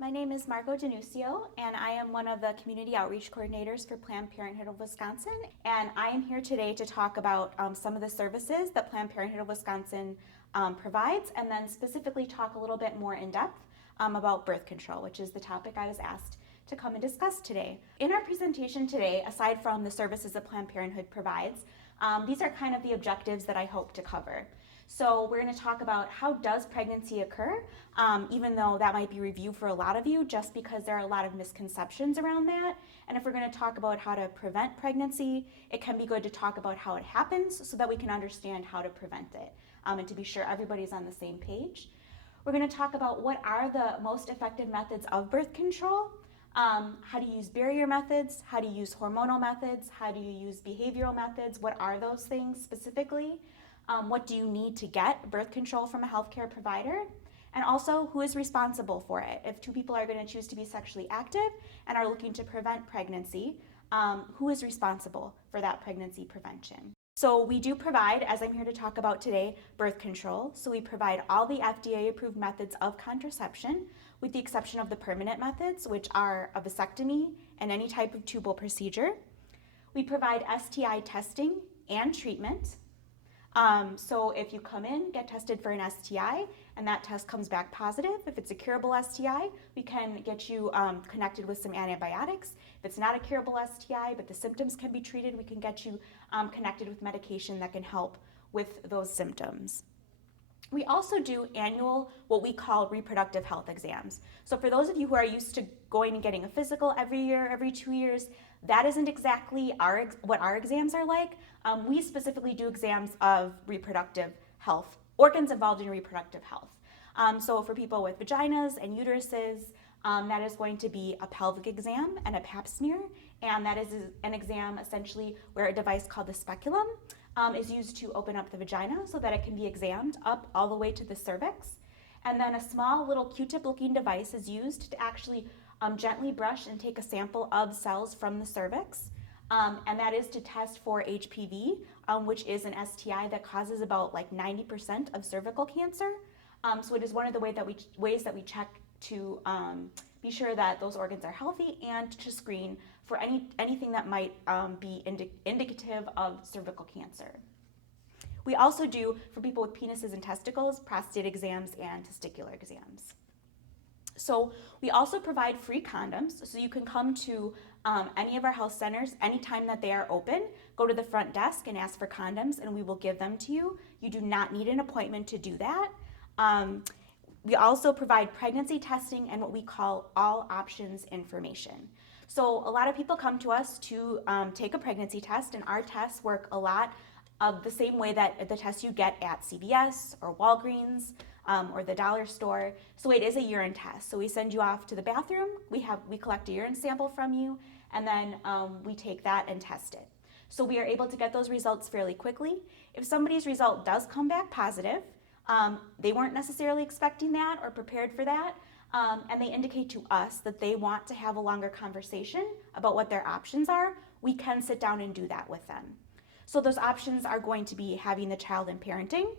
My name is Margo DeNuccio, and I am one of the community outreach coordinators for Planned Parenthood of Wisconsin. And I am here today to talk about some of the services that Planned Parenthood of Wisconsin provides, and then specifically talk a little bit more in depth about birth control, which is the topic I was asked to come and discuss today. In our presentation today, aside from the services that Planned Parenthood provides, these are kind of the objectives that I hope to cover. So we're going to talk about how does pregnancy occur, even though that might be review for a lot of you, just because there are a lot of misconceptions around that. And if we're going to talk about how to prevent pregnancy, it can be good to talk about how it happens so that we can understand how to prevent it, and to be sure everybody's on the same page. We're going to talk about what are the most effective methods of birth control, how to use barrier methods, how to use hormonal methods, how do you use behavioral methods, what are those things specifically? What do you need to get birth control from a healthcare provider? And also, who is responsible for it? If two people are going to choose to be sexually active and are looking to prevent pregnancy, who is responsible for that pregnancy prevention? So we do provide, as I'm here to talk about today, birth control. So we provide all the FDA-approved methods of contraception, with the exception of the permanent methods, which are a vasectomy and any type of tubal procedure. We provide STI testing and treatment. So if you come in, get tested for an STI, and that test comes back positive, if it's a curable STI, we can get you connected with some antibiotics. If it's not a curable STI, but the symptoms can be treated, we can get you connected with medication that can help with those symptoms. We also do annual, what we call reproductive health exams. So for those of you who are used to going and getting a physical every year, every 2 years, that isn't exactly what our exams are like. We specifically do exams of reproductive health, organs involved in reproductive health. So for people with vaginas and uteruses, that is going to be a pelvic exam and a pap smear, and that is an exam essentially where a device called the speculum is used to open up the vagina so that it can be examined up all the way to the cervix. And then a small little Q-tip looking device is used to actually gently brush and take a sample of cells from the cervix. And that is to test for HPV, which is an STI that causes about like 90% of cervical cancer. So it is one of the ways that we check to be sure that those organs are healthy and to screen for anything that might be indicative of cervical cancer. We also do, for people with penises and testicles, prostate exams and testicular exams. So we also provide free condoms, so you can come to any of our health centers anytime that they are open, go to the front desk and ask for condoms and we will give them to you. You do not need an appointment to do that. We also provide pregnancy testing and what we call all options information. So a lot of people come to us to take a pregnancy test, and our tests work a lot of the same way that the tests you get at CVS or Walgreens or the dollar store. So it is a urine test. So we send you off to the bathroom, we collect a urine sample from you, and then we take that and test it. So we are able to get those results fairly quickly. If somebody's result does come back positive, they weren't necessarily expecting that or prepared for that, and they indicate to us that they want to have a longer conversation about what their options are, we can sit down and do that with them. So those options are going to be having the child in parenting,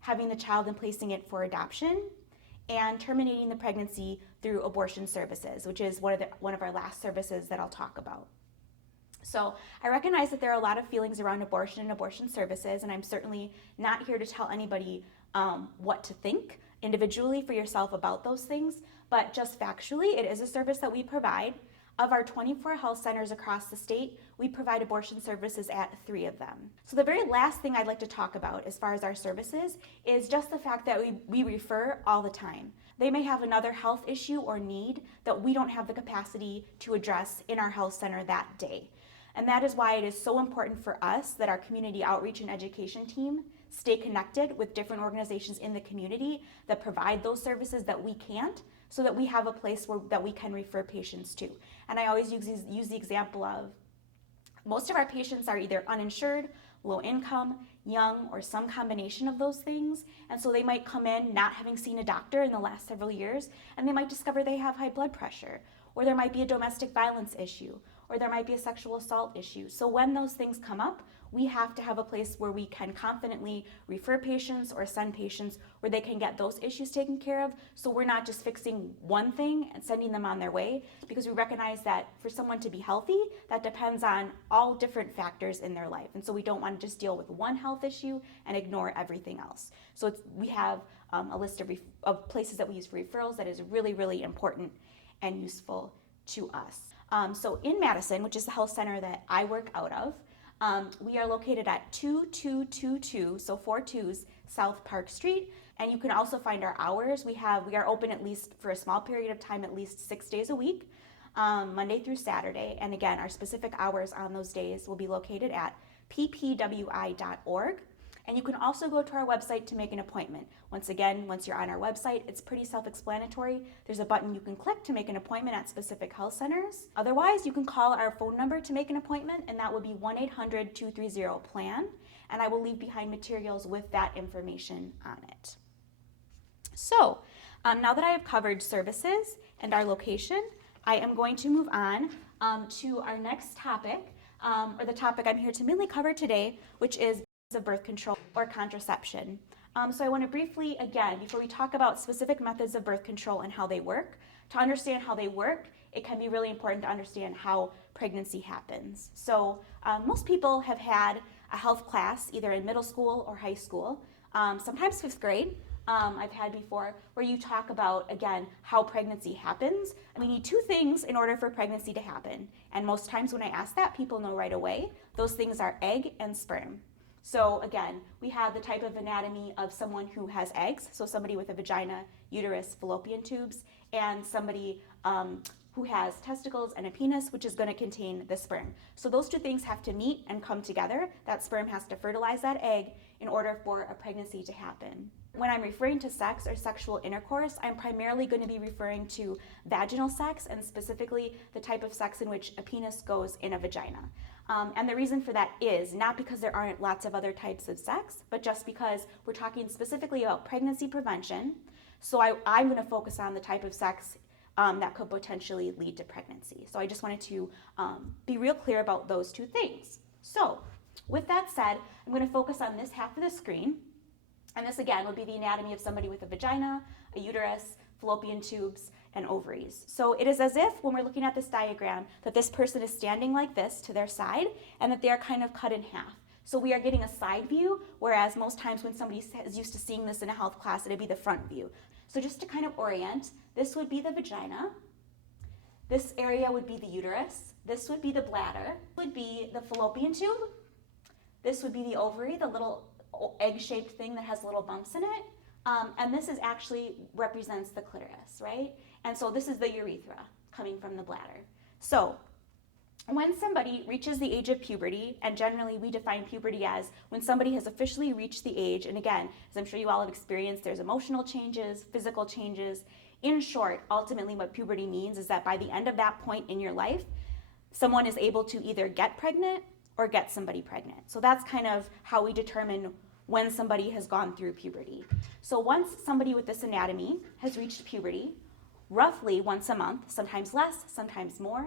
having the child and placing it for adoption, and terminating the pregnancy through abortion services, which is one of our last services that I'll talk about. So I recognize that there are a lot of feelings around abortion and abortion services, and I'm certainly not here to tell anybody what to think individually for yourself about those things, but just factually, it is a service that we provide. Of our 24 health centers across the state, we provide abortion services at 3 of them. So the very last thing I'd like to talk about as far as our services is just the fact that we refer all the time. They may have another health issue or need that we don't have the capacity to address in our health center that day. And that is why it is so important for us that our community outreach and education team stay connected with different organizations in the community that provide those services that we can't, so that we have a place that we can refer patients to. And I always use the example of most of our patients are either uninsured, low income, young, or some combination of those things. And so they might come in not having seen a doctor in the last several years, and they might discover they have high blood pressure, or there might be a domestic violence issue, or there might be a sexual assault issue. So when those things come up, we have to have a place where we can confidently refer patients or send patients where they can get those issues taken care of. So we're not just fixing one thing and sending them on their way, because we recognize that for someone to be healthy, that depends on all different factors in their life. And so we don't want to just deal with one health issue and ignore everything else. So we have a list of places that we use for referrals that is really, really important and useful to us. So in Madison, which is the health center that I work out of, we are located at 2222, so 4 2s, South Park Street. And you can also find our hours. We are open at least for a small period of time, at least 6 days a week, Monday through Saturday. And again, our specific hours on those days will be located at ppwi.org. And you can also go to our website to make an appointment. Once again, once you're on our website, it's pretty self-explanatory. There's a button you can click to make an appointment at specific health centers. Otherwise, you can call our phone number to make an appointment, and that would be 1-800-230-PLAN. And I will leave behind materials with that information on it. So, now that I have covered services and our location, I am going to move on to our next topic, or the topic I'm here to mainly cover today, which is of birth control or contraception. So I want to briefly, again, before we talk about specific methods of birth control and how they work, to understand how they work, it can be really important to understand how pregnancy happens. So most people have had a health class either in middle school or high school, sometimes 5th grade. I've had before where you talk about, again, how pregnancy happens. We need 2 things in order for pregnancy to happen. And most times when I ask that, people know right away. Those things are egg and sperm. So again, we have the type of anatomy of someone who has eggs, so somebody with a vagina, uterus, fallopian tubes, and somebody who has testicles and a penis, which is going to contain the sperm. So those 2 things have to meet and come together. That sperm has to fertilize that egg in order for a pregnancy to happen. When I'm referring to sex or sexual intercourse, I'm primarily going to be referring to vaginal sex, and specifically the type of sex in which a penis goes in a vagina. And the reason for that is not because there aren't lots of other types of sex, but just because we're talking specifically about pregnancy prevention. So I'm going to focus on the type of sex that could potentially lead to pregnancy. So I just wanted to be real clear about those 2 things. So with that said, I'm going to focus on this half of the screen. And this again would be the anatomy of somebody with a vagina, a uterus, fallopian tubes, and ovaries. So it is as if when we're looking at this diagram that this person is standing like this to their side and that they are kind of cut in half. So we are getting a side view, whereas most times when somebody is used to seeing this in a health class, it'd be the front view. So just to kind of orient, this would be the vagina, this area would be the uterus, this would be the bladder, would be the fallopian tube, this would be the ovary, the little egg-shaped thing that has little bumps in it, and this is actually represents the clitoris, right? And so this is the urethra coming from the bladder. So when somebody reaches the age of puberty, and generally we define puberty as when somebody has officially reached the age, and again, as I'm sure you all have experienced, there's emotional changes, physical changes. In short, ultimately what puberty means is that by the end of that point in your life, someone is able to either get pregnant or get somebody pregnant. So that's kind of how we determine when somebody has gone through puberty. So once somebody with this anatomy has reached puberty, roughly once a month, sometimes less, sometimes more,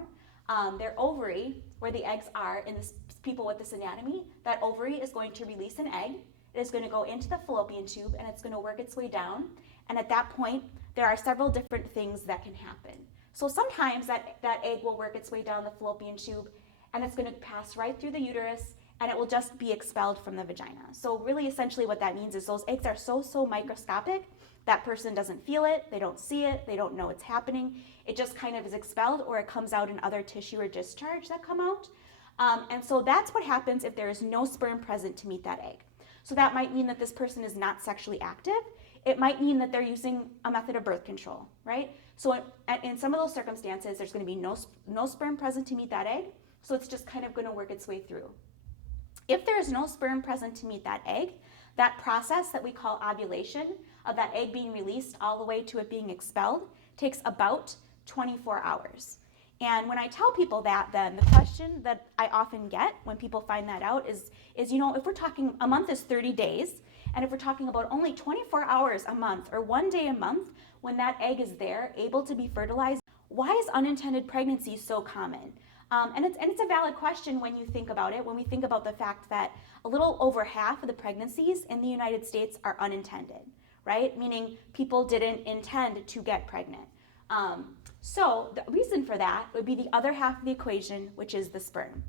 their ovary, where the eggs are in this people with this anatomy, that ovary is going to release an egg. It is going to go into the fallopian tube and it's going to work its way down. And at that point, there are several different things that can happen. So sometimes that egg will work its way down the fallopian tube and it's going to pass right through the uterus and it will just be expelled from the vagina. So really essentially what that means is those eggs are so microscopic, that person doesn't feel it, they don't see it, they don't know it's happening. It just kind of is expelled or it comes out in other tissue or discharge that come out. And so that's what happens if there is no sperm present to meet that egg. So that might mean that this person is not sexually active. It might mean that they're using a method of birth control, right? So in some of those circumstances, there's going to be no sperm present to meet that egg. So it's just kind of going to work its way through. If there is no sperm present to meet that egg, that process that we call ovulation, of that egg being released all the way to it being expelled, takes about 24 hours. And when I tell people that, then the question that I often get when people find that out is if we're talking, a month is 30 days, and if we're talking about only 24 hours a month or 1 day a month when that egg is there, able to be fertilized, why is unintended pregnancy so common? And it's a valid question when you think about it, when we think about the fact that a little over half of the pregnancies in the United States are unintended, right? Meaning people didn't intend to get pregnant. So the reason for that would be the other half of the equation, which is the sperm.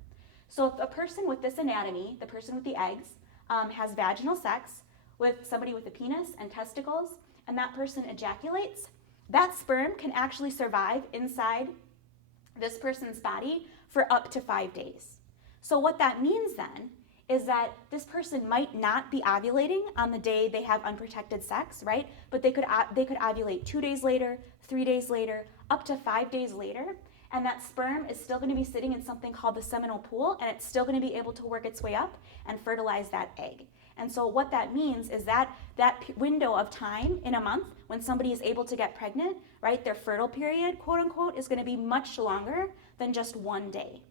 So if a person with this anatomy, the person with the eggs, has vaginal sex with somebody with a penis and testicles, and that person ejaculates, that sperm can actually survive inside this person's body for up to 5 days. So what that means then is that this person might not be ovulating on the day they have unprotected sex, right? But they could ovulate 2 days later, 3 days later, up to 5 days later, and that sperm is still going to be sitting in something called the seminal pool, and it's still going to be able to work its way up and fertilize that egg. And so what that means is that window of time in a month when somebody is able to get pregnant, right, their fertile period, quote unquote, is going to be much longer than just 1 day.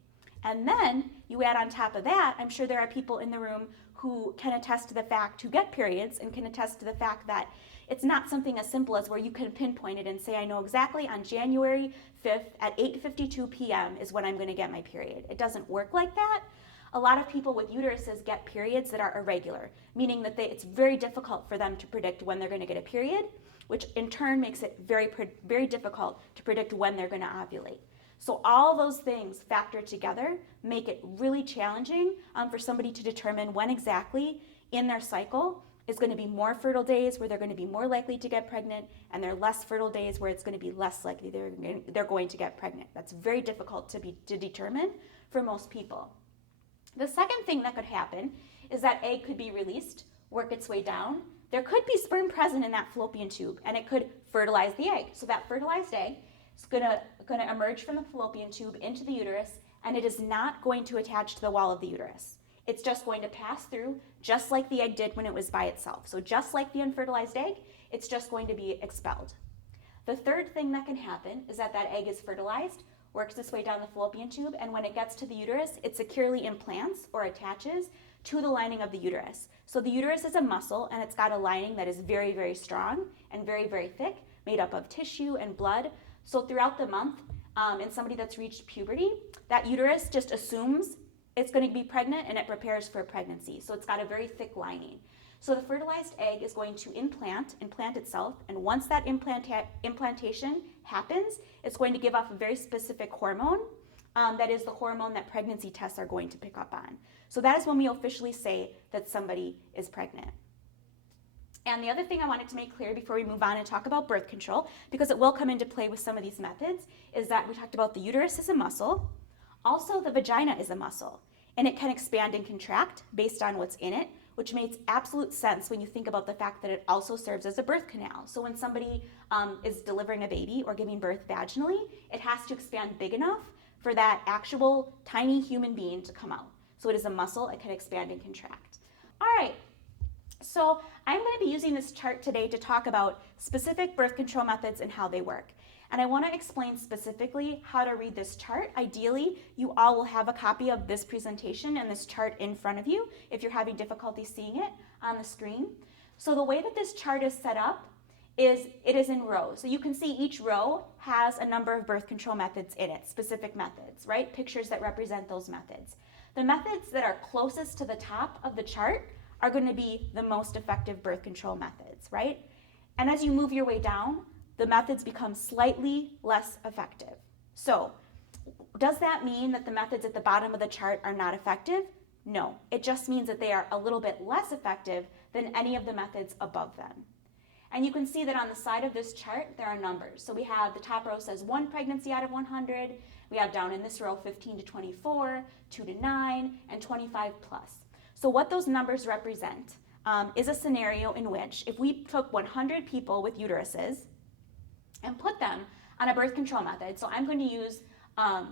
And then you add on top of that, I'm sure there are people in the room who can attest to the fact, who get periods and can attest to the fact that it's not something as simple as where you can pinpoint it and say, I know exactly on January 5th at 8:52 p.m. is when I'm going to get my period. It doesn't work like that. A lot of people with uteruses get periods that are irregular, meaning that it's very difficult for them to predict when they're going to get a period, which in turn makes it very difficult to predict when they're going to ovulate. So all those things factored together make it really challenging for somebody to determine when exactly in their cycle is going to be more fertile days where they're going to be more likely to get pregnant, and there are less fertile days where it's going to be less likely they're going to get pregnant. That's very difficult to determine for most people. The second thing that could happen is that egg could be released, work its way down. There could be sperm present in that fallopian tube, and it could fertilize the egg. So that fertilized egg is going to emerge from the fallopian tube into the uterus, and it is not going to attach to the wall of the uterus. It's just going to pass through just like the egg did when it was by itself. So just like the unfertilized egg, it's just going to be expelled. The third thing that can happen is that egg is fertilized, works its way down the fallopian tube, and when it gets to the uterus, it securely implants or attaches to the lining of the uterus. So the uterus is a muscle, and it's got a lining that is very, very strong and very, very thick, made up of tissue and blood. So throughout the month, in somebody that's reached puberty, that uterus just assumes it's going to be pregnant and it prepares for a pregnancy. So it's got a very thick lining. So the fertilized egg is going to implant itself, and once that implantation happens, it's going to give off a very specific hormone that is the hormone that pregnancy tests are going to pick up on. So that is when we officially say that somebody is pregnant. And the other thing I wanted to make clear before we move on and talk about birth control, because it will come into play with some of these methods, is that we talked about the uterus as a muscle. Also, the vagina is a muscle, and it can expand and contract based on what's in it, which makes absolute sense when you think about the fact that it also serves as a birth canal. So when somebody is delivering a baby or giving birth vaginally, it has to expand big enough for that actual tiny human being to come out. So it is a muscle, it can expand and contract. All right, so I'm going to be using this chart today to talk about specific birth control methods and how they work. And I want to explain specifically how to read this chart. Ideally, you all will have a copy of this presentation and this chart in front of you if you're having difficulty seeing it on the screen. So the way that this chart is set up is it is in rows. So you can see each row has a number of birth control methods in it, specific methods, right? Pictures that represent those methods. The methods that are closest to the top of the chart are going to be the most effective birth control methods, right? And as you move your way down, the methods become slightly less effective. So, does that mean that the methods at the bottom of the chart are not effective? No, it just means that they are a little bit less effective than any of the methods above them. And you can see that on the side of this chart, there are numbers. So we have the top row says 1 pregnancy out of 100. We have down in this row 15 to 24, 2 to 9, and 25 plus. So what those numbers represent is a scenario in which if we took 100 people with uteruses and put them on a birth control method. So I'm going to use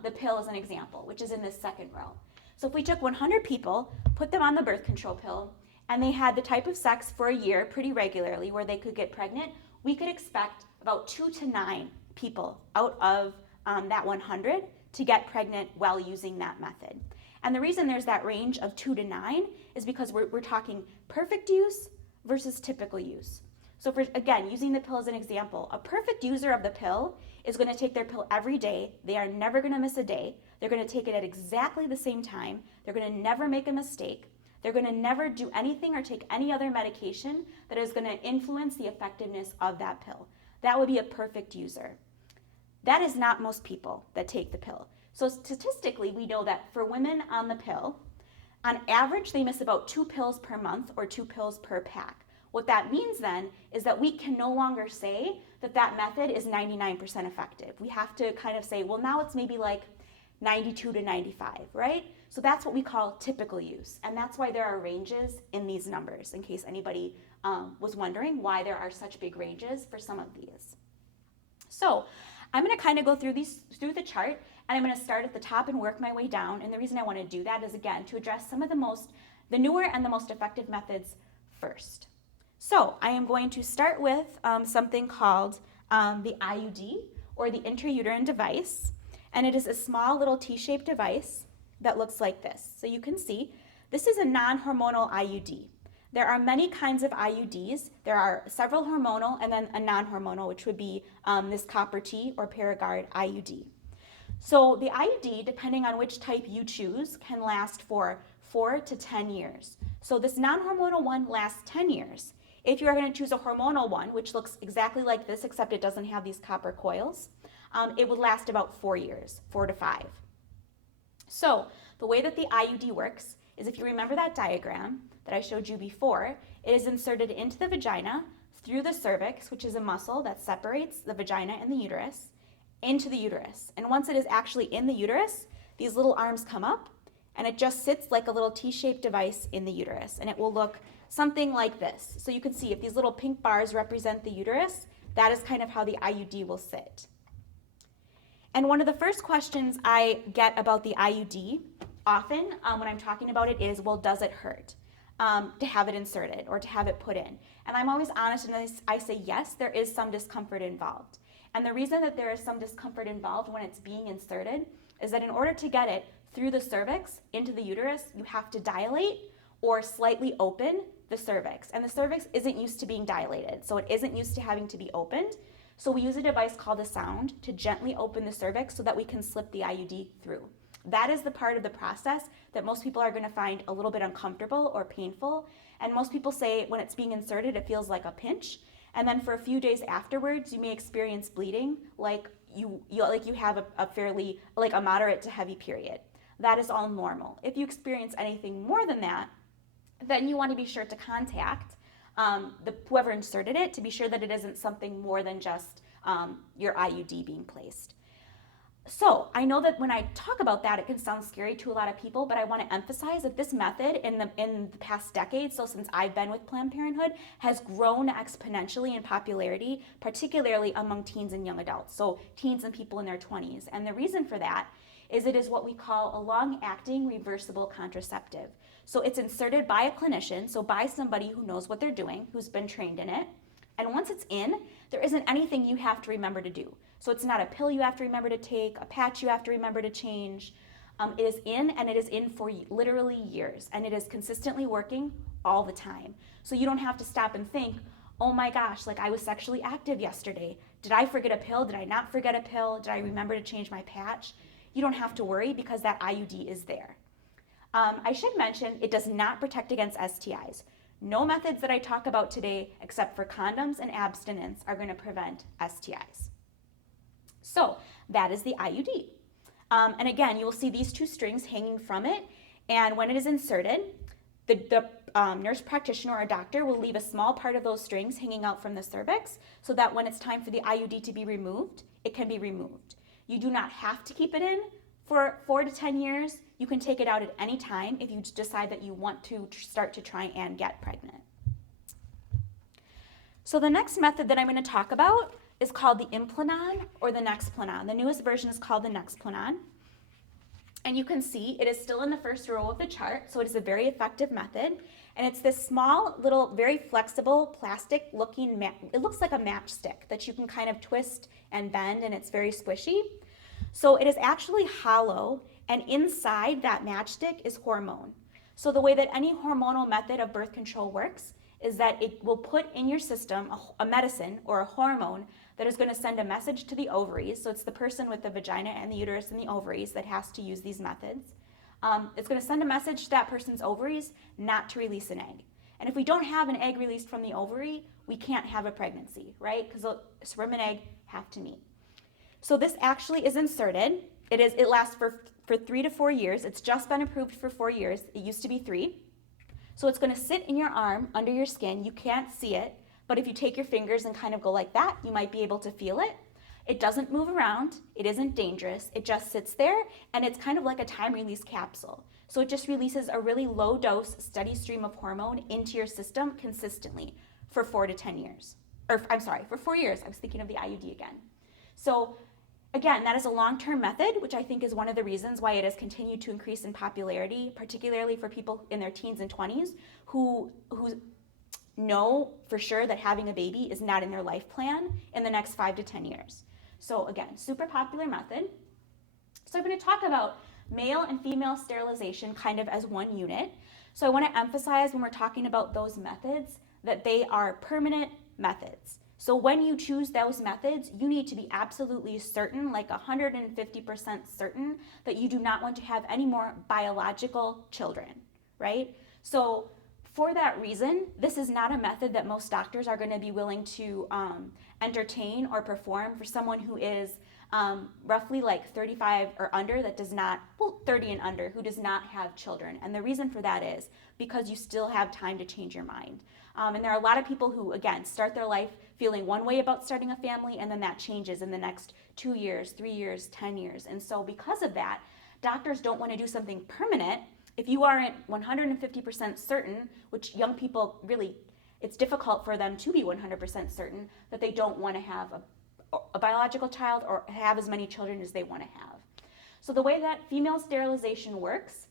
the pill as an example, which is in this second row. So if we took 100 people, put them on the birth control pill, and they had the type of sex for a year pretty regularly where they could get pregnant, we could expect about 2 to 9 people out of that 100 to get pregnant while using that method. And the reason there's that range of 2 to 9 is because we're talking perfect use versus typical use. So for, again, using the pill as an example, a perfect user of the pill is going to take their pill every day. They are never going to miss a day. They're going to take it at exactly the same time. They're going to never make a mistake. They're going to never do anything or take any other medication that is going to influence the effectiveness of that pill. That would be a perfect user. That is not most people that take the pill. So statistically, we know that for women on the pill, on average, they miss about 2 pills per month or 2 pills per pack. What that means then is that we can no longer say that that method is 99% effective. We have to kind of say, well, now it's maybe like 92 to 95, right? So that's what we call typical use. And that's why there are ranges in these numbers, in case anybody was wondering why there are such big ranges for some of these. So I'm going to kind of go through the chart, and I'm going to start at the top and work my way down. And the reason I want to do that is, again, to address some of the newer and the most effective methods first. So I am going to start with something called the IUD, or the intrauterine device. And it is a small little T-shaped device that looks like this. So you can see this is a non-hormonal IUD. There are many kinds of IUDs. There are several hormonal and then a non-hormonal, which would be this copper T or Paragard IUD. So the IUD, depending on which type you choose, can last for 4 to 10 years. So this non-hormonal one lasts 10 years. If you are going to choose a hormonal one, which looks exactly like this, except it doesn't have these copper coils, it would last about 4 years, 4 to 5. So the way that the IUD works is, if you remember that diagram that I showed you before, it is inserted into the vagina through the cervix, which is a muscle that separates the vagina and the uterus, into the uterus. And once it is actually in the uterus, these little arms come up and it just sits like a little T-shaped device in the uterus, and it will look something like this. So you can see if these little pink bars represent the uterus, that is kind of how the IUD will sit. And one of the first questions I get about the IUD often when I'm talking about it is, well, does it hurt to have it inserted or to have it put in? And I'm always honest and I say, yes, there is some discomfort involved. And the reason that there is some discomfort involved when it's being inserted is that in order to get it through the cervix into the uterus, you have to dilate or slightly open the cervix. And the cervix isn't used to being dilated, so it isn't used to having to be opened. So we use a device called a sound to gently open the cervix so that we can slip the IUD through. That is the part of the process that most people are going to find a little bit uncomfortable or painful. And most people say when it's being inserted, it feels like a pinch. And then for a few days afterwards, you may experience bleeding like you have a fairly, like a moderate to heavy period. That is all normal. If you experience anything more than that, then you want to be sure to contact whoever inserted it to be sure that it isn't something more than just your IUD being placed. So I know that when I talk about that, it can sound scary to a lot of people, but I want to emphasize that this method in the past decade, so since I've been with Planned Parenthood, has grown exponentially in popularity, particularly among teens and young adults, so teens and people in their 20s. And the reason for that is it is what we call a long-acting reversible contraceptive. So it's inserted by a clinician, so by somebody who knows what they're doing, who's been trained in it. And once it's in, there isn't anything you have to remember to do. So it's not a pill you have to remember to take, a patch you have to remember to change. It is in, and it is in for literally years, and it is consistently working all the time. So you don't have to stop and think, oh my gosh, like I was sexually active yesterday. Did I forget a pill? Did I not forget a pill? Did I remember to change my patch? You don't have to worry because that IUD is there. I should mention it does not protect against STIs. No methods that I talk about today, except for condoms and abstinence, are going to prevent STIs. So that is the IUD. And again, you will see these two strings hanging from it. And when it is inserted, the nurse practitioner or doctor will leave a small part of those strings hanging out from the cervix so that when it's time for the IUD to be removed, it can be removed. You do not have to keep it in for 4 to 10 years. You can take it out at any time if you decide that you want to start to try and get pregnant. So the next method that I'm going to talk about is called the Implanon or the Nexplanon. The newest version is called the Nexplanon. And you can see it is still in the first row of the chart, so it is a very effective method. And it's this small, little, very flexible, plastic-looking, it looks like a matchstick that you can kind of twist and bend, and it's very squishy. So it is actually hollow, and inside that matchstick is hormone. So the way that any hormonal method of birth control works is that it will put in your system a medicine or a hormone that is going to send a message to the ovaries. So it's the person with the vagina and the uterus and the ovaries that has to use these methods. It's going to send a message to that person's ovaries not to release an egg. And if we don't have an egg released from the ovary, we can't have a pregnancy, right? Because the sperm and egg have to meet. So this actually is inserted. It lasts for 3 to 4 years. It's just been approved for 4 years. It used to be 3. So it's going to sit in your arm under your skin. You can't see it, but if you take your fingers and kind of go like that, you might be able to feel it. It doesn't move around. It isn't dangerous. It just sits there, and it's kind of like a time-release capsule. So it just releases a really low-dose, steady stream of hormone into your system consistently for 4 to 10 years. For 4 years. I was thinking of the IUD again. So again, that is a long-term method, which I think is one of the reasons why it has continued to increase in popularity, particularly for people in their teens and 20s who know for sure that having a baby is not in their life plan in the next 5 to 10 years. So again, super popular method. So I'm going to talk about male and female sterilization kind of as one unit. So I want to emphasize when we're talking about those methods that they are permanent methods. So when you choose those methods, you need to be absolutely certain, like 150% certain, that you do not want to have any more biological children, right? So for that reason, this is not a method that most doctors are going to be willing to entertain or perform for someone who is roughly like 35 or under that does not, 30 and under, who does not have children. And the reason for that is because you still have time to change your mind. And there are a lot of people who, again, start their life feeling one way about starting a family, and then that changes in the next 2 years, 3 years, 10 years. And so because of that, doctors don't want to do something permanent. If you aren't 150% certain, which young people really, it's difficult for them to be 100% certain that they don't want to have a biological child or have as many children as they want to have. So the way that female sterilization works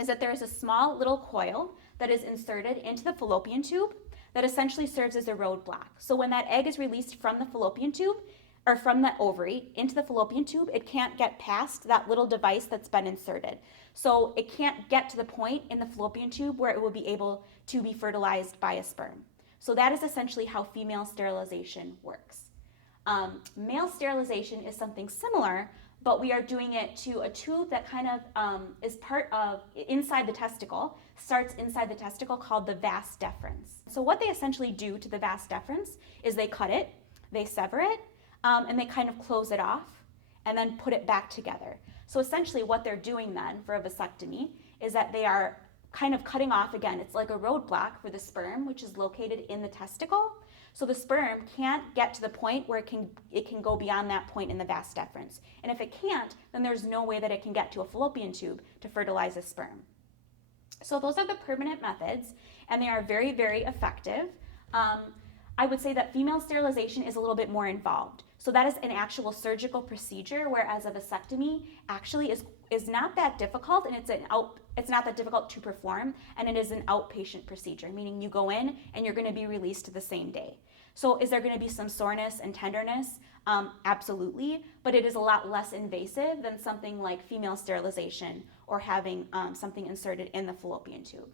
is that there is a small little coil that is inserted into the fallopian tube that essentially serves as a roadblock. So when that egg is released from the fallopian tube, or from the ovary into the fallopian tube, it can't get past that little device that's been inserted. So it can't get to the point in the fallopian tube where it will be able to be fertilized by a sperm. So that is essentially how female sterilization works. Male sterilization is something similar, but we are doing it to a tube that kind of is part of, inside the testicle, starts inside the testicle, called the vas deferens. So what they essentially do to the vas deferens is they cut it, they sever it, and they kind of close it off and then put it back together. So essentially what they're doing then for a vasectomy is that they are kind of cutting off, again, it's like a roadblock for the sperm, which is located in the testicle. So the sperm can't get to the point where it can go beyond that point in the vas deferens. And if it can't, then there's no way that it can get to a fallopian tube to fertilize a sperm. So those are the permanent methods, and they are very, very effective. I would say that female sterilization is a little bit more involved. So that is an actual surgical procedure, whereas a vasectomy actually is not that difficult, and it's not that difficult to perform, and it is an outpatient procedure, meaning you go in and you're going to be released the same day. So is there going to be some soreness and tenderness? Absolutely, but it is a lot less invasive than something like female sterilization or having something inserted in the fallopian tube.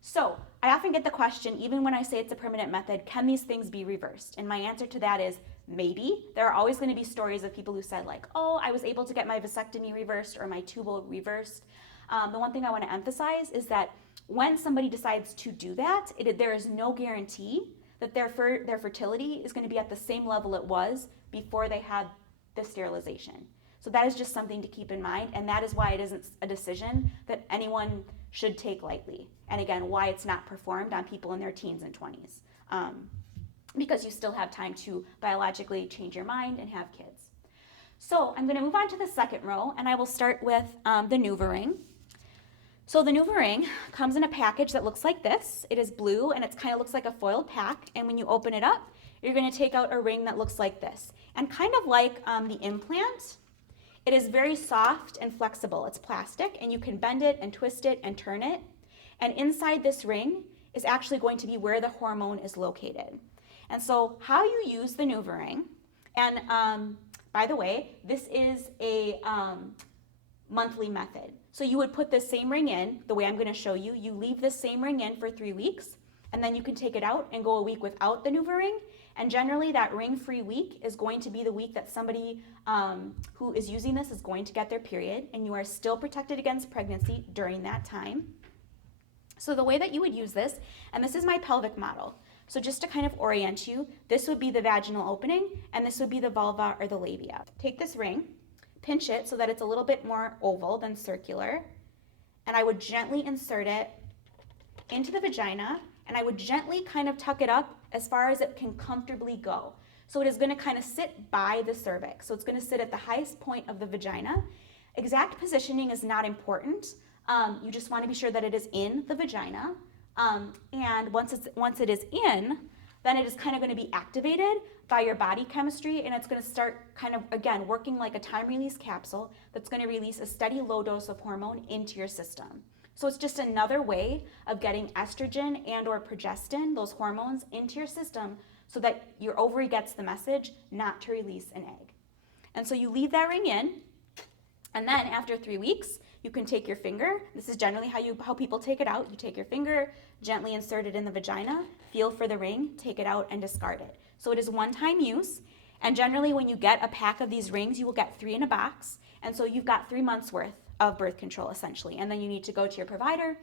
So I often get the question, even when I say it's a permanent method, can these things be reversed? And my answer to that is maybe. There are always going to be stories of people who said like, oh, I was able to get my vasectomy reversed or my tubal reversed. The one thing I want to emphasize is that when somebody decides to do that, there is no guarantee that their fertility is going to be at the same level it was before they had the sterilization. So that is just something to keep in mind, and that is why it isn't a decision that anyone should take lightly. And again, why it's not performed on people in their teens and 20s. Because you still have time to biologically change your mind and have kids. So I'm going to move on to the second row, and I will start with the NuvaRing. So the NuvaRing comes in a package that looks like this. It is blue, and it kind of looks like a foiled pack, and when you open it up, you're going to take out a ring that looks like this. And kind of like the implant, it is very soft and flexible. It's plastic, and you can bend it and twist it and turn it. And inside this ring is actually going to be where the hormone is located. And so how you use the NuvaRing, and by the way, this is a monthly method. So you would put the same ring in, the way I'm going to show you. You leave the same ring in for 3 weeks, and then you can take it out and go a week without the NuvaRing. And generally that ring-free week is going to be the week that somebody who is using this is going to get their period, and you are still protected against pregnancy during that time. So the way that you would use this, and this is my pelvic model. So just to kind of orient you, this would be the vaginal opening, and this would be the vulva or the labia. Take this ring, pinch it so that it's a little bit more oval than circular, and I would gently insert it into the vagina, and I would gently kind of tuck it up as far as it can comfortably go. So it is going to kind of sit by the cervix. So it's going to sit at the highest point of the vagina. Exact positioning is not important. You just want to be sure that it is in the vagina. And once it is in, then it is kind of going to be activated by your body chemistry, and it's going to start kind of, again, working like a time-release capsule that's going to release a steady low dose of hormone into your system. So it's just another way of getting estrogen and or progestin, those hormones, into your system so that your ovary gets the message not to release an egg. And so you leave that ring in, and then after 3 weeks, you can take your finger. This is generally how people take it out. You take your finger, gently insert it in the vagina, feel for the ring, take it out, and discard it. So it is one-time use, and generally when you get a pack of these rings, you will get 3 in a box, and so you've got 3 months worth of birth control essentially, and then you need to go to your provider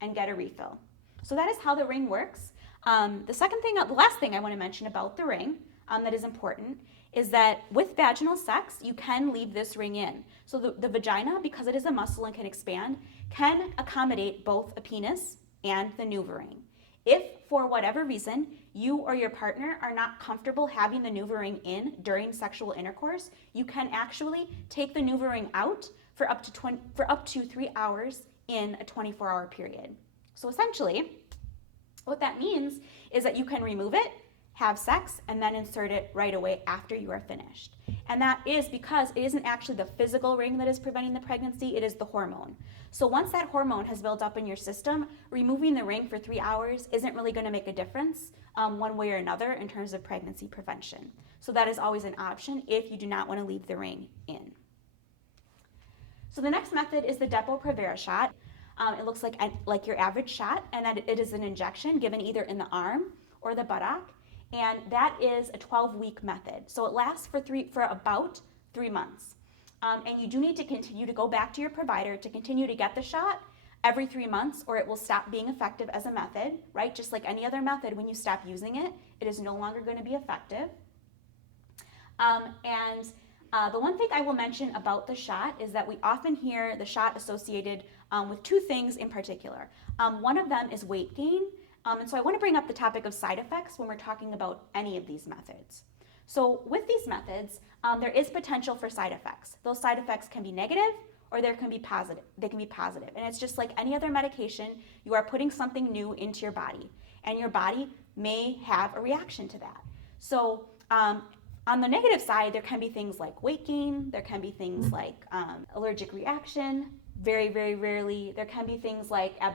and get a refill. So that is how the ring works. The last thing I want to mention about the ring that is important is that with vaginal sex, you can leave this ring in. So the vagina, because it is a muscle and can expand, can accommodate both a penis and the NuvaRing. If for whatever reason you or your partner are not comfortable having the NuvaRing in during sexual intercourse, you can actually take the NuvaRing out for up to 3 hours in a 24-hour period. So essentially, what that means is that you can remove it, have sex, and then insert it right away after you are finished. And that is because it isn't actually the physical ring that is preventing the pregnancy, it is the hormone. So once that hormone has built up in your system, removing the ring for 3 hours isn't really going to make a difference one way or another in terms of pregnancy prevention. So that is always an option if you do not want to leave the ring in. So the next method is the Depo-Provera shot. It looks like your average shot, and that it is an injection given either in the arm or the buttock, and that is a 12-week method. So it lasts for about 3 months. And you do need to continue to go back to your provider to continue to get the shot every 3 months, or it will stop being effective as a method, right? Just like any other method, when you stop using it, it is no longer going to be effective. The one thing I will mention about the shot is that we often hear the shot associated with 2 things in particular. One of them is weight gain, and so I want to bring up the topic of side effects when we're talking about any of these methods. So with these methods, there is potential for side effects. Those side effects can be negative or they can be positive. And it's just like any other medication, you are putting something new into your body, and your body may have a reaction to that. So on the negative side, there can be things like weight gain, there can be things like allergic reaction. Very, very rarely, there can be things like an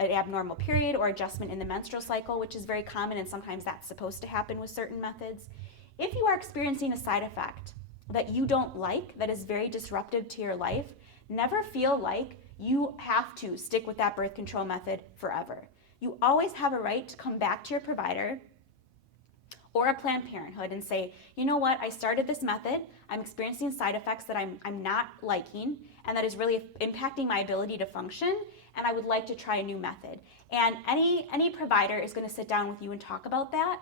abnormal period or adjustment in the menstrual cycle, which is very common, and sometimes that's supposed to happen with certain methods. If you are experiencing a side effect that you don't like, that is very disruptive to your life, never feel like you have to stick with that birth control method forever. You always have a right to come back to your provider or a Planned Parenthood and say, you know what, I started this method, I'm experiencing side effects that I'm not liking, and that is really impacting my ability to function, and I would like to try a new method. And any provider is going to sit down with you and talk about that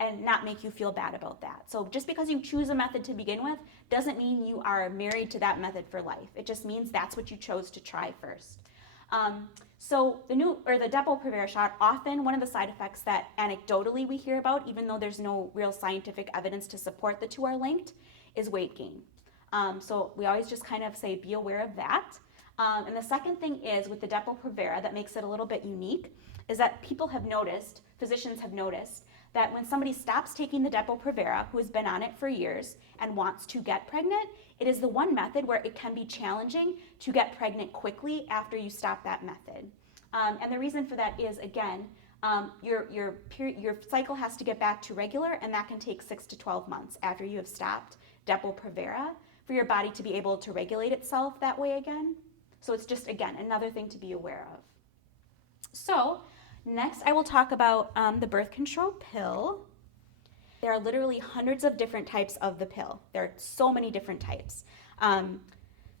and not make you feel bad about that. So just because you choose a method to begin with doesn't mean you are married to that method for life. It just means that's what you chose to try first. So the Depo-Provera shot, often one of the side effects that anecdotally we hear about, even though there's no real scientific evidence to support the 2 are linked, is weight gain. So we always just kind of say be aware of that. And the second thing is with the Depo-Provera that makes it a little bit unique is that physicians have noticed that when somebody stops taking the Depo-Provera, who has been on it for years and wants to get pregnant, it is the one method where it can be challenging to get pregnant quickly after you stop that method. And the reason for that is, again, your cycle has to get back to regular, and that can take 6 to 12 months after you have stopped Depo-Provera for your body to be able to regulate itself that way again. So it's just, again, another thing to be aware of. So Next, I will talk about the birth control pill. There are literally hundreds of different types of the pill. There are so many different types.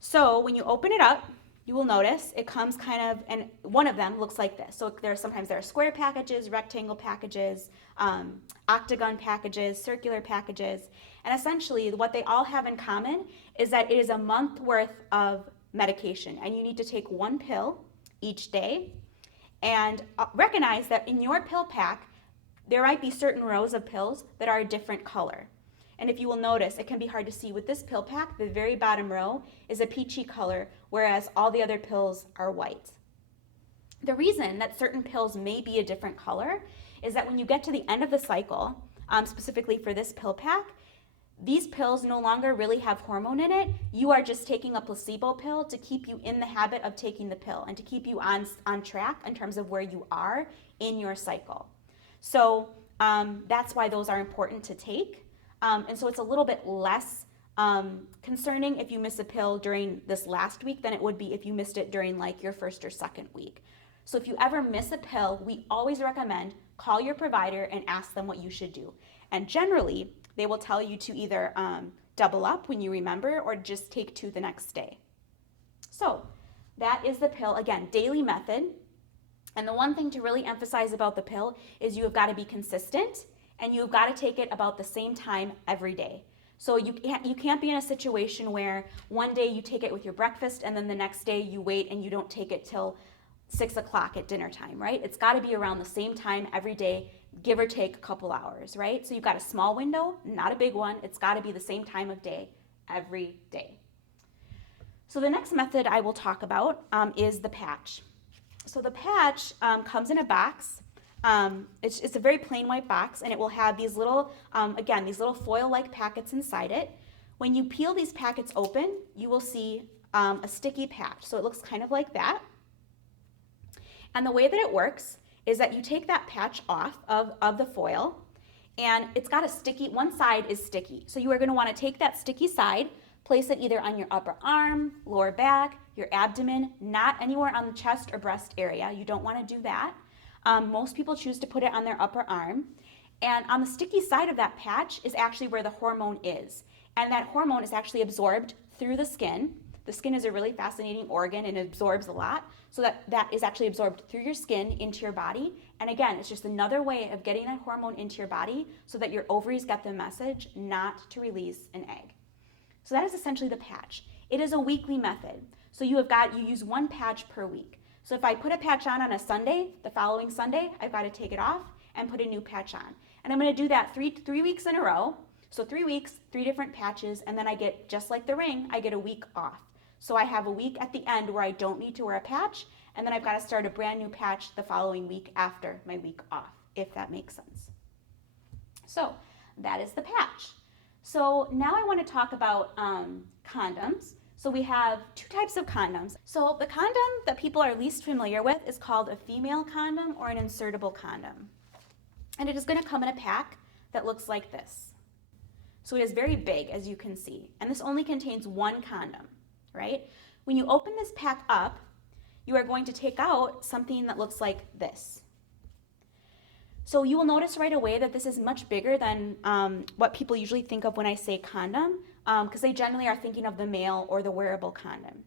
So when you open it up, you will notice it comes kind of, and one of them looks like this. So sometimes there are square packages, rectangle packages, octagon packages, circular packages, and essentially what they all have in common is that it is a month worth of medication, and you need to take one pill each day. And recognize that in your pill pack, there might be certain rows of pills that are a different color. And if you will notice, it can be hard to see with this pill pack, the very bottom row is a peachy color, whereas all the other pills are white. The reason that certain pills may be a different color is that when you get to the end of the cycle, specifically for this pill pack, these pills no longer really have hormone in it. You are just taking a placebo pill to keep you in the habit of taking the pill and to keep you on track in terms of where you are in your cycle. So that's why those are important to take. And so it's a little bit less concerning if you miss a pill during this last week than it would be if you missed it during like your first or second week. So if you ever miss a pill, we always recommend call your provider and ask them what you should do. And generally, they will tell you to either double up when you remember or just take 2 the next day. So that is the pill, again, daily method. And the one thing to really emphasize about the pill is you have got to be consistent and you've got to take it about the same time every day. So you can't be in a situation where one day you take it with your breakfast and then the next day you wait and you don't take it till 6 o'clock at dinner time, right? It's got to be around the same time every day, give or take a couple hours, right? So you've got a small window, not a big one. It's got to be the same time of day every day. So the next method I will talk about is the patch. So the patch comes in a box. It's a very plain white box, and it will have these little, again, these little foil-like packets inside it. When you peel these packets open, you will see a sticky patch. So it looks kind of like that. And the way that it works is that you take that patch off of the foil, and it's got a sticky, one side is sticky. So you are going to want to take that sticky side, place it either on your upper arm, lower back, your abdomen, not anywhere on the chest or breast area. You don't want to do that. Most people choose to put it on their upper arm. And on the sticky side of that patch is actually where the hormone is. And that hormone is actually absorbed through the skin. The skin is a really fascinating organ and it absorbs a lot. So that is actually absorbed through your skin into your body. And again, it's just another way of getting that hormone into your body so that your ovaries get the message not to release an egg. So that is essentially the patch. It is a weekly method. So you use one patch per week. So if I put a patch on a Sunday, the following Sunday, I've got to take it off and put a new patch on. And I'm going to do that three weeks in a row. So 3 weeks, 3 different patches, and then I get, just like the ring, I get a week off. So I have a week at the end where I don't need to wear a patch, and then I've got to start a brand new patch the following week after my week off, if that makes sense. So that is the patch. So now I want to talk about condoms. So we have 2 types of condoms. So the condom that people are least familiar with is called a female condom or an insertable condom. And it is going to come in a pack that looks like this. So it is very big, as you can see. And this only contains 1 condom, right? When you open this pack up, you are going to take out something that looks like this. So you will notice right away that this is much bigger than what people usually think of when I say condom, because they generally are thinking of the male or the wearable condom.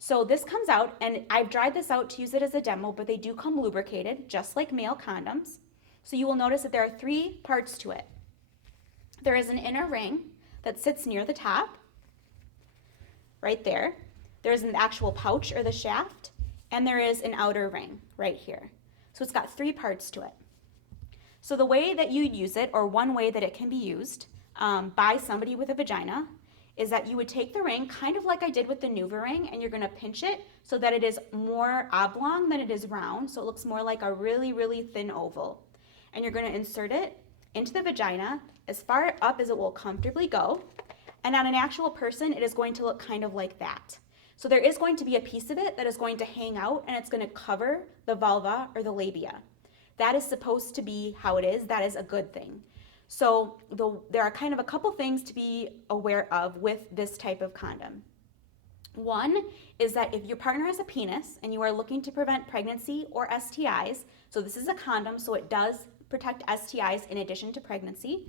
So this comes out, and I've dried this out to use it as a demo, but they do come lubricated, just like male condoms. So you will notice that there are 3 parts to it. There is an inner ring that sits near the top, right there. There's an actual pouch or the shaft, and there is an outer ring right here. So it's got 3 parts to it. So the way that you use it, or one way that it can be used by somebody with a vagina, is that you would take the ring, kind of like I did with the Nuva ring, and you're going to pinch it so that it is more oblong than it is round, so it looks more like a really, really thin oval. And you're going to insert it into the vagina as far up as it will comfortably go, and on an actual person, it is going to look kind of like that. So there is going to be a piece of it that is going to hang out, and it's going to cover the vulva or the labia. That is supposed to be how it is. That is a good thing. So there are kind of a couple things to be aware of with this type of condom. One is that if your partner has a penis and you are looking to prevent pregnancy or STIs, so this is a condom, so it does protect STIs in addition to pregnancy,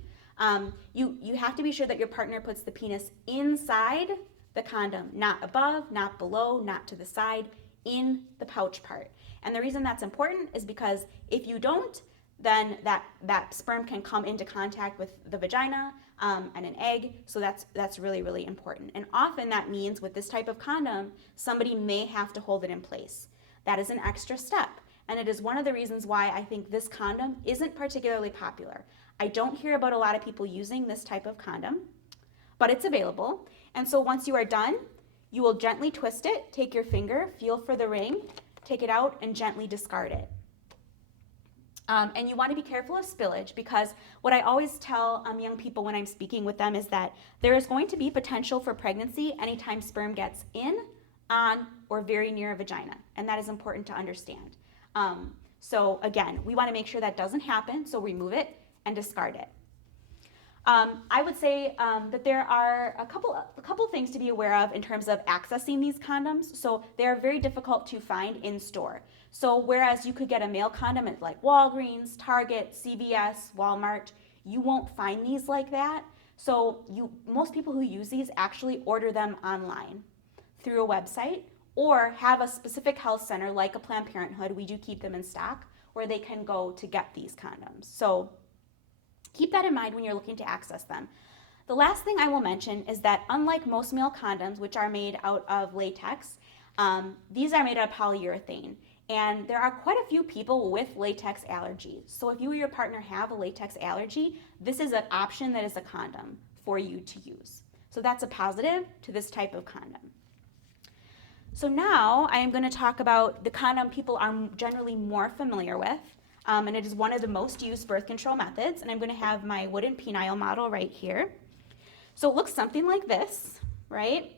you have to be sure that your partner puts the penis inside the condom, not above, not below, not to the side, in the pouch part. And the reason that's important is because if you don't, then that sperm can come into contact with the vagina and an egg, so that's really, really important. And often that means with this type of condom, somebody may have to hold it in place. That is an extra step, and it is one of the reasons why I think this condom isn't particularly popular. I don't hear about a lot of people using this type of condom, but it's available. And so once you are done, you will gently twist it, take your finger, feel for the ring, take it out, and gently discard it. And you want to be careful of spillage, because what I always tell young people when I'm speaking with them is that there is going to be potential for pregnancy anytime sperm gets in, on, or very near a vagina. And that is important to understand. So again, we want to make sure that doesn't happen, so remove it and discard it. I would say that there are a couple things to be aware of in terms of accessing these condoms. So they are very difficult to find in store. So whereas you could get a male condom at like Walgreens, Target, CVS, Walmart, you won't find these like that. So most people who use these actually order them online through a website, or have a specific health center like a Planned Parenthood. We do keep them in stock where they can go to get these condoms. So keep that in mind when you're looking to access them. The last thing I will mention is that unlike most male condoms, which are made out of latex, these are made out of polyurethane. And there are quite a few people with latex allergies. So if you or your partner have a latex allergy, this is an option that is a condom for you to use. So that's a positive to this type of condom. So now I am going to talk about the condom people are generally more familiar with. And it is one of the most used birth control methods. And I'm going to have my wooden penile model right here. So it looks something like this, right?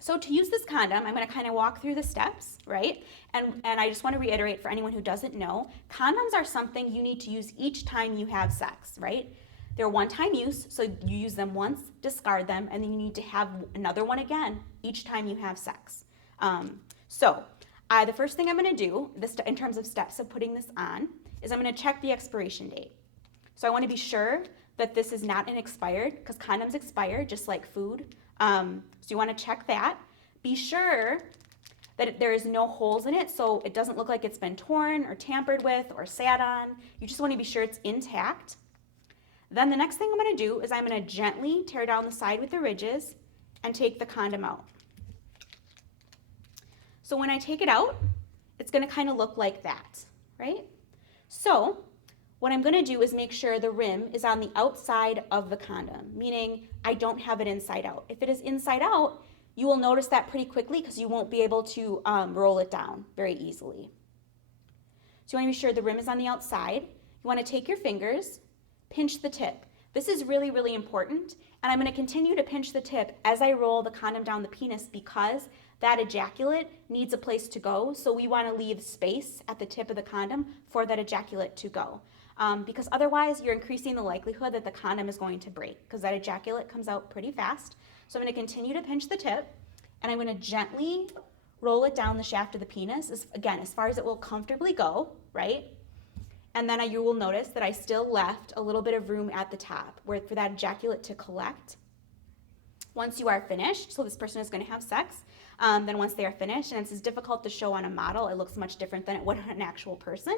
So to use this condom, I'm going to kind of walk through the steps, right? And I just want to reiterate for anyone who doesn't know, condoms are something you need to use each time you have sex, right? They're one-time use, so you use them once, discard them, and then you need to have another one again each time you have sex. The first thing I'm going to do, in terms of steps of putting this on, is I'm going to check the expiration date. So I want to be sure that this is not an expired, because condoms expire just like food. So you want to check that. Be sure that there is no holes in it, so it doesn't look like it's been torn or tampered with or sat on. You just want to be sure it's intact. Then the next thing I'm going to do is I'm going to gently tear down the side with the ridges and take the condom out. So when I take it out, it's going to kind of look like that, right? So what I'm going to do is make sure the rim is on the outside of the condom, meaning I don't have it inside out. If it is inside out, you will notice that pretty quickly because you won't be able to roll it down very easily. So you want to be sure the rim is on the outside. You want to take your fingers, pinch the tip. This is really, really important, and I'm going to continue to pinch the tip as I roll the condom down the penis because that ejaculate needs a place to go, so we want to leave space at the tip of the condom for that ejaculate to go. Because otherwise you're increasing the likelihood that the condom is going to break because that ejaculate comes out pretty fast. So I'm going to continue to pinch the tip, and I'm going to gently roll it down the shaft of the penis, as far as it will comfortably go, right? And then you will notice that I still left a little bit of room at the top for that ejaculate to collect. Once you are finished, so this person is going to have sex, then once they are finished, and it's difficult to show on a model, it looks much different than it would on an actual person,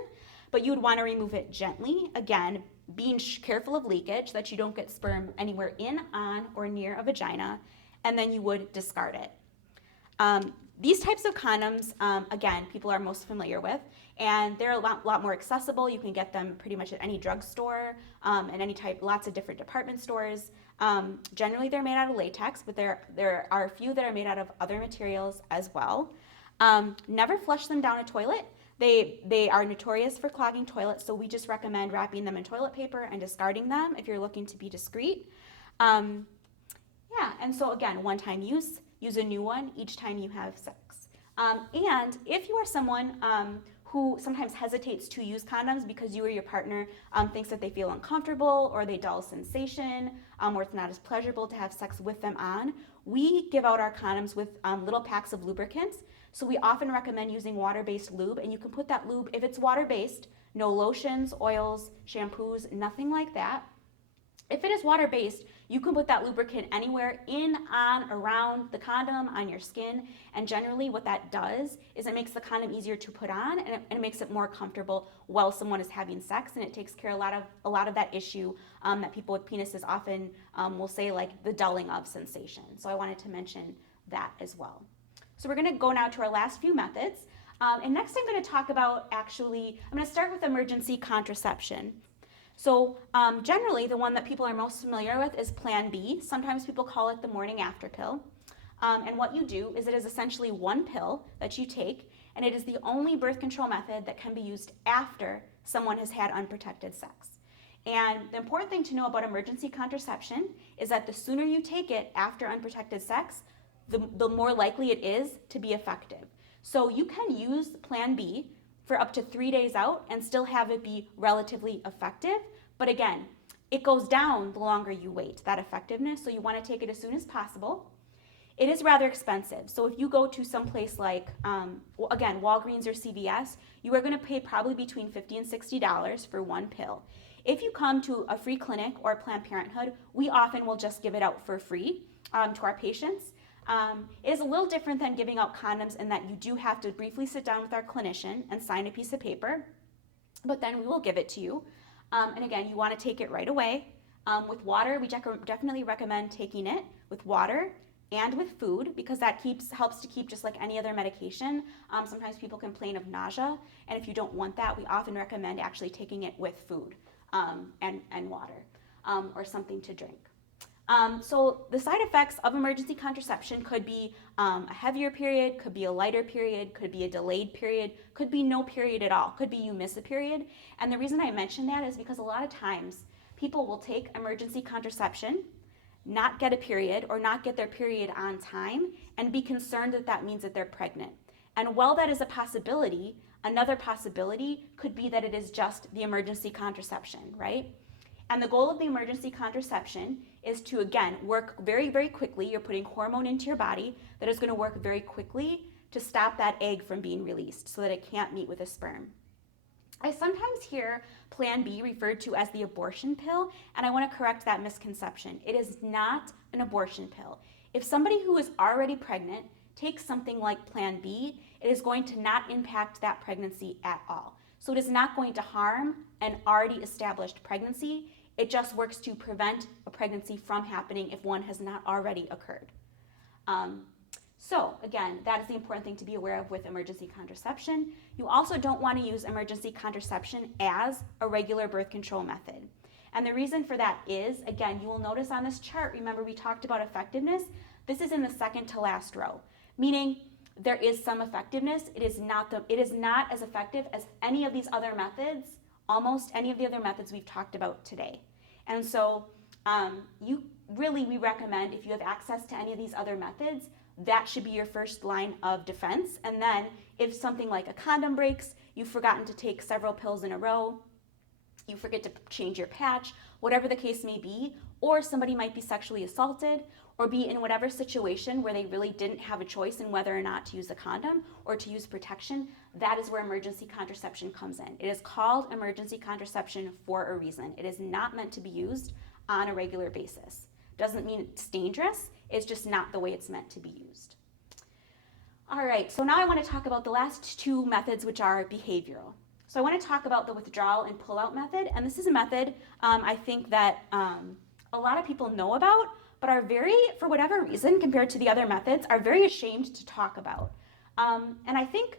but you would want to remove it gently, again, being careful of leakage, that you don't get sperm anywhere in, on, or near a vagina, and then you would discard it. These types of condoms, again, people are most familiar with, and they're a lot more accessible. You can get them pretty much at any drugstore and lots of different department stores. Generally, they're made out of latex, but there are a few that are made out of other materials as well. Never flush them down a toilet. They are notorious for clogging toilets, so we just recommend wrapping them in toilet paper and discarding them if you're looking to be discreet. And so again, one-time use. Use a new one each time you have sex. And if you are someone who sometimes hesitates to use condoms because you or your partner thinks that they feel uncomfortable or they dull sensation or it's not as pleasurable to have sex with them on, we give out our condoms with little packs of lubricants. So we often recommend using water-based lube, and you can put that lube, if it's water-based, no lotions, oils, shampoos, nothing like that. If it is water-based, you can put that lubricant anywhere, in, on, around the condom, on your skin, and generally what that does is it makes the condom easier to put on, and it makes it more comfortable while someone is having sex, and it takes care of a lot of that issue that people with penises often will say, like the dulling of sensation. So I wanted to mention that as well. So we're going to go now to our last few methods, and next I'm going to talk about I'm going to start with emergency contraception. So generally, the one that people are most familiar with is Plan B. Sometimes people call it the morning after pill. And what you do is it is essentially one pill that you take, and it is the only birth control method that can be used after someone has had unprotected sex. And the important thing to know about emergency contraception is that the sooner you take it after unprotected sex, the more likely it is to be effective. So you can use Plan B for up to 3 days out and still have it be relatively effective. But again, it goes down the longer you wait, that effectiveness. So you want to take it as soon as possible. It is rather expensive. So if you go to some place like, again, Walgreens or CVS, you are going to pay probably between $50 and $60 for one pill. If you come to a free clinic or Planned Parenthood, we often will just give it out for free to our patients. It is a little different than giving out condoms in that you do have to briefly sit down with our clinician and sign a piece of paper, but then we will give it to you. And again, you want to take it right away. With water, we definitely recommend taking it with water and with food, because that helps to keep, just like any other medication. Sometimes people complain of nausea, and if you don't want that, we often recommend actually taking it with food and water or something to drink. So the side effects of emergency contraception could be a heavier period, could be a lighter period, could be a delayed period, could be no period at all, could be you miss a period. And the reason I mention that is because a lot of times people will take emergency contraception, not get a period or not get their period on time, and be concerned that that means that they're pregnant. And while that is a possibility, another possibility could be that it is just the emergency contraception, right? And the goal of the emergency contraception is to, again, work very, very quickly. You're putting hormone into your body that is going to work very quickly to stop that egg from being released so that it can't meet with a sperm. I sometimes hear Plan B referred to as the abortion pill, and I want to correct that misconception. It is not an abortion pill. If somebody who is already pregnant takes something like Plan B, it is going to not impact that pregnancy at all. So it is not going to harm an already established pregnancy. It just works to prevent a pregnancy from happening if one has not already occurred. So again, that is the important thing to be aware of with emergency contraception. You also don't want to use emergency contraception as a regular birth control method. And the reason for that is, again, you will notice on this chart, remember we talked about effectiveness, this is in the second to last row, meaning there is some effectiveness. It is not as effective as any of these other methods, almost any of the other methods we've talked about today. And so we recommend, if you have access to any of these other methods, that should be your first line of defense. And then if something like a condom breaks, you've forgotten to take several pills in a row, you forget to change your patch, whatever the case may be, or somebody might be sexually assaulted or be in whatever situation where they really didn't have a choice in whether or not to use a condom or to use protection, that is where emergency contraception comes in. It is called emergency contraception for a reason. It is not meant to be used on a regular basis. Doesn't mean it's dangerous, it's just not the way it's meant to be used. All right, so now I want to talk about the last two methods, which are behavioral. So I want to talk about the withdrawal and pullout method, and this is a method I think that a lot of people know about, but are very, for whatever reason, compared to the other methods, are very ashamed to talk about. And I think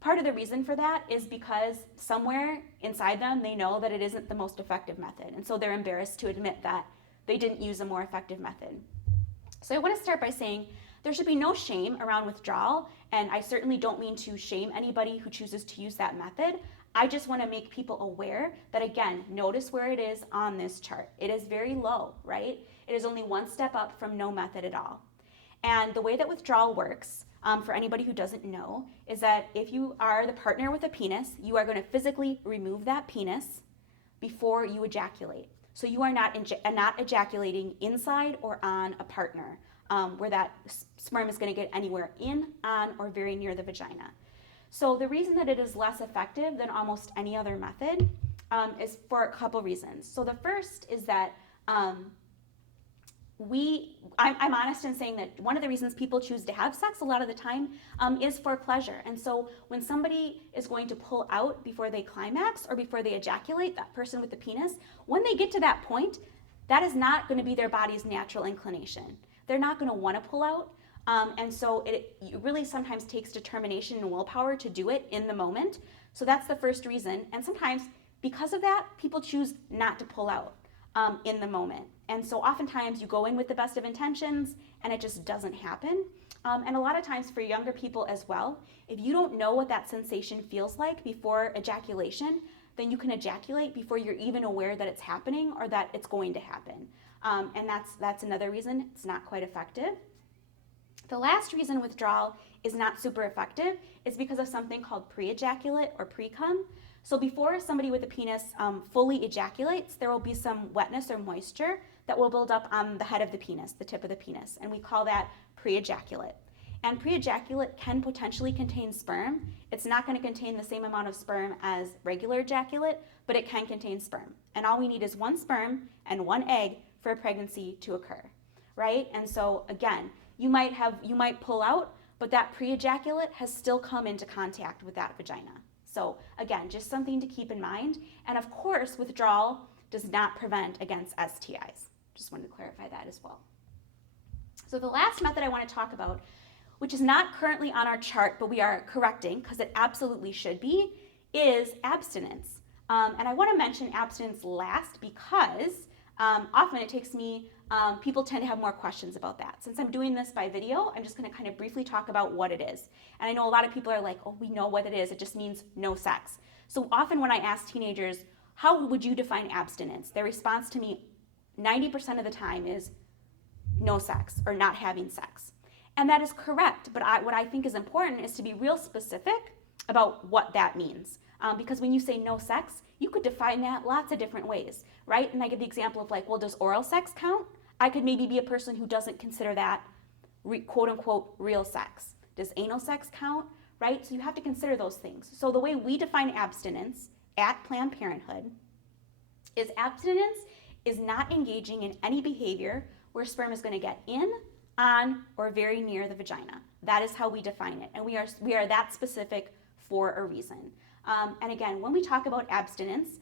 part of the reason for that is because somewhere inside them, they know that it isn't the most effective method, and so they're embarrassed to admit that they didn't use a more effective method. So I want to start by saying there should be no shame around withdrawal, and I certainly don't mean to shame anybody who chooses to use that method. I just want to make people aware that, again, notice where it is on this chart. It is very low, right? It is only one step up from no method at all. And the way that withdrawal works, for anybody who doesn't know, is that if you are the partner with a penis, you are going to physically remove that penis before you ejaculate. So you are not ejaculating inside or on a partner. where that sperm is going to get anywhere in, on, or very near the vagina. So the reason that it is less effective than almost any other method is for a couple reasons. So the first is that I'm honest in saying that one of the reasons people choose to have sex a lot of the time is for pleasure. And so when somebody is going to pull out before they climax or before they ejaculate, that person with the penis, when they get to that point, that is not going to be their body's natural inclination. They're not going to want to pull out. And so it really sometimes takes determination and willpower to do it in the moment. So that's the first reason. And sometimes because of that, people choose not to pull out in the moment. And so oftentimes you go in with the best of intentions and it just doesn't happen. And a lot of times for younger people as well, if you don't know what that sensation feels like before ejaculation, then you can ejaculate before you're even aware that it's happening or that it's going to happen. And that's another reason it's not quite effective. The last reason withdrawal is not super effective is because of something called pre-ejaculate or pre-cum. So before somebody with a penis fully ejaculates, there will be some wetness or moisture that will build up on the head of the penis, the tip of the penis, and we call that pre-ejaculate. And pre-ejaculate can potentially contain sperm. It's not going to contain the same amount of sperm as regular ejaculate, but it can contain sperm. And all we need is one sperm and one egg for a pregnancy to occur, right? And so again, you might pull out, but that pre-ejaculate has still come into contact with that vagina. So again, just something to keep in mind. And of course, withdrawal does not prevent against STIs. Just wanted to clarify that as well. So the last method I want to talk about, which is not currently on our chart, but we are correcting because it absolutely should be, is abstinence. And I want to mention abstinence last because often it takes me, people tend to have more questions about that. Since I'm doing this by video, I'm just going to kind of briefly talk about what it is. And I know a lot of people are like, oh, we know what it is. It just means no sex. So often when I ask teenagers, how would you define abstinence? Their response to me 90% of the time is no sex or not having sex. And that is correct. But what I think is important is to be real specific about what that means. Because when you say no sex, you could define that lots of different ways, right? And I give the example of like, well, does oral sex count? I could maybe be a person who doesn't consider that quote unquote real sex. Does anal sex count, right? So you have to consider those things. So the way we define abstinence at Planned Parenthood is abstinence is not engaging in any behavior where sperm is going to get in, on, or very near the vagina. That is how we define it. And we are that specific for a reason. And again, when we talk about abstinence,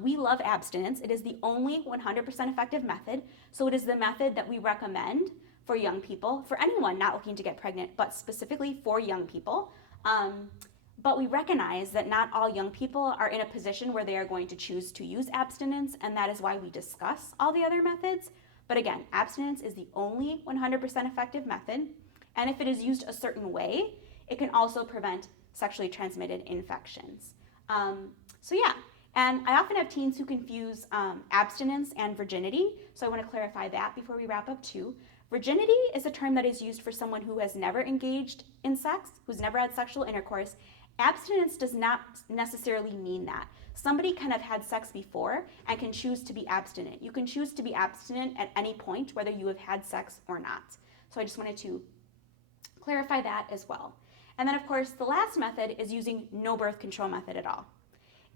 we love abstinence. It is the only 100% effective method. So it is the method that we recommend for young people, for anyone not looking to get pregnant, but specifically for young people. But we recognize that not all young people are in a position where they are going to choose to use abstinence, and that is why we discuss all the other methods. But again, abstinence is the only 100% effective method, and if it is used a certain way, it can also prevent sexually transmitted infections. So yeah, and I often have teens who confuse abstinence and virginity, so I want to clarify that before we wrap up too. Virginity is a term that is used for someone who has never engaged in sex, who's never had sexual intercourse. Abstinence does not necessarily mean that. Somebody can have had sex before and can choose to be abstinent. You can choose to be abstinent at any point, whether you have had sex or not. So I just wanted to clarify that as well. And then of course, the last method is using no birth control method at all.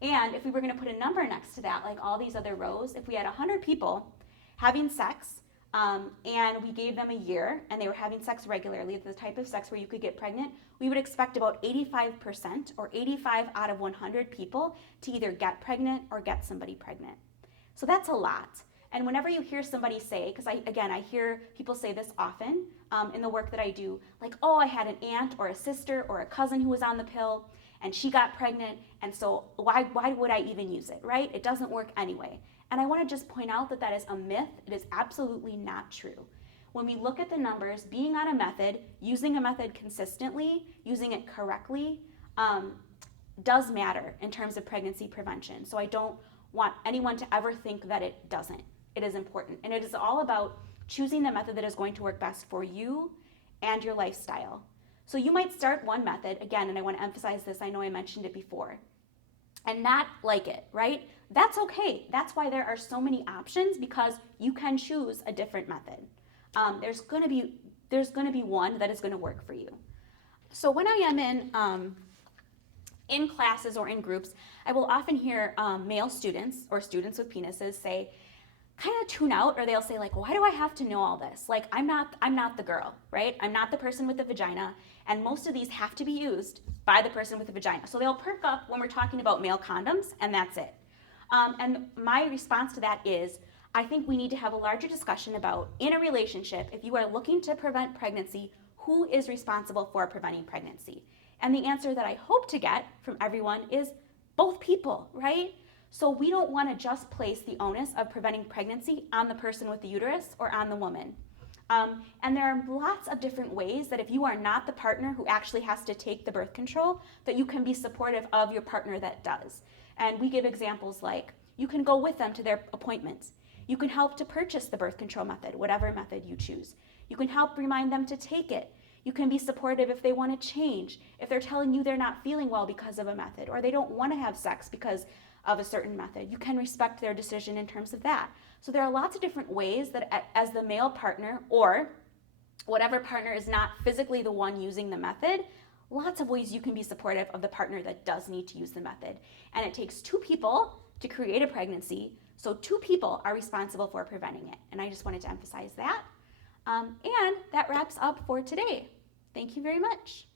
And if we were going to put a number next to that, like all these other rows, if we had 100 people having sex, and we gave them a year and they were having sex regularly, the type of sex where you could get pregnant, we would expect about 85% or 85 out of 100 people to either get pregnant or get somebody pregnant. So that's a lot. And whenever you hear somebody say, because I hear people say this often in the work that I do, like, oh, I had an aunt or a sister or a cousin who was on the pill and she got pregnant, and so why would I even use it, right? It doesn't work anyway. And I want to just point out that that is a myth. It is absolutely not true. When we look at the numbers, being on a method, using a method consistently, using it correctly, does matter in terms of pregnancy prevention. So I don't want anyone to ever think that it doesn't. It is important. And it is all about choosing the method that is going to work best for you and your lifestyle. So you might start one method, again, and I want to emphasize this, I know I mentioned it before, and not like it, right? That's okay. That's why there are so many options, because you can choose a different method. There's going to be there's going to be one that is going to work for you. So when I am in classes or in groups, I will often hear male students or students with penises say, kind of tune out, or they'll say like, why do I have to know all this? Like, I'm not the girl, right? I'm not the person with the vagina, and most of these have to be used by the person with the vagina. So they'll perk up when we're talking about male condoms, and that's it. And my response to that is, I think we need to have a larger discussion about, in a relationship, if you are looking to prevent pregnancy, who is responsible for preventing pregnancy? And the answer that I hope to get from everyone is both people, right? So we don't want to just place the onus of preventing pregnancy on the person with the uterus or on the woman. And there are lots of different ways that if you are not the partner who actually has to take the birth control, that you can be supportive of your partner that does. And we give examples like, you can go with them to their appointments. You can help to purchase the birth control method, whatever method you choose. You can help remind them to take it. You can be supportive if they want to change, if they're telling you they're not feeling well because of a method, or they don't want to have sex because of a certain method. You can respect their decision in terms of that. So there are lots of different ways that as the male partner, or whatever partner is not physically the one using the method, lots of ways you can be supportive of the partner that does need to use the method. And it takes two people to create a pregnancy, so two people are responsible for preventing it. And I just wanted to emphasize that. And that wraps up for today. Thank you very much.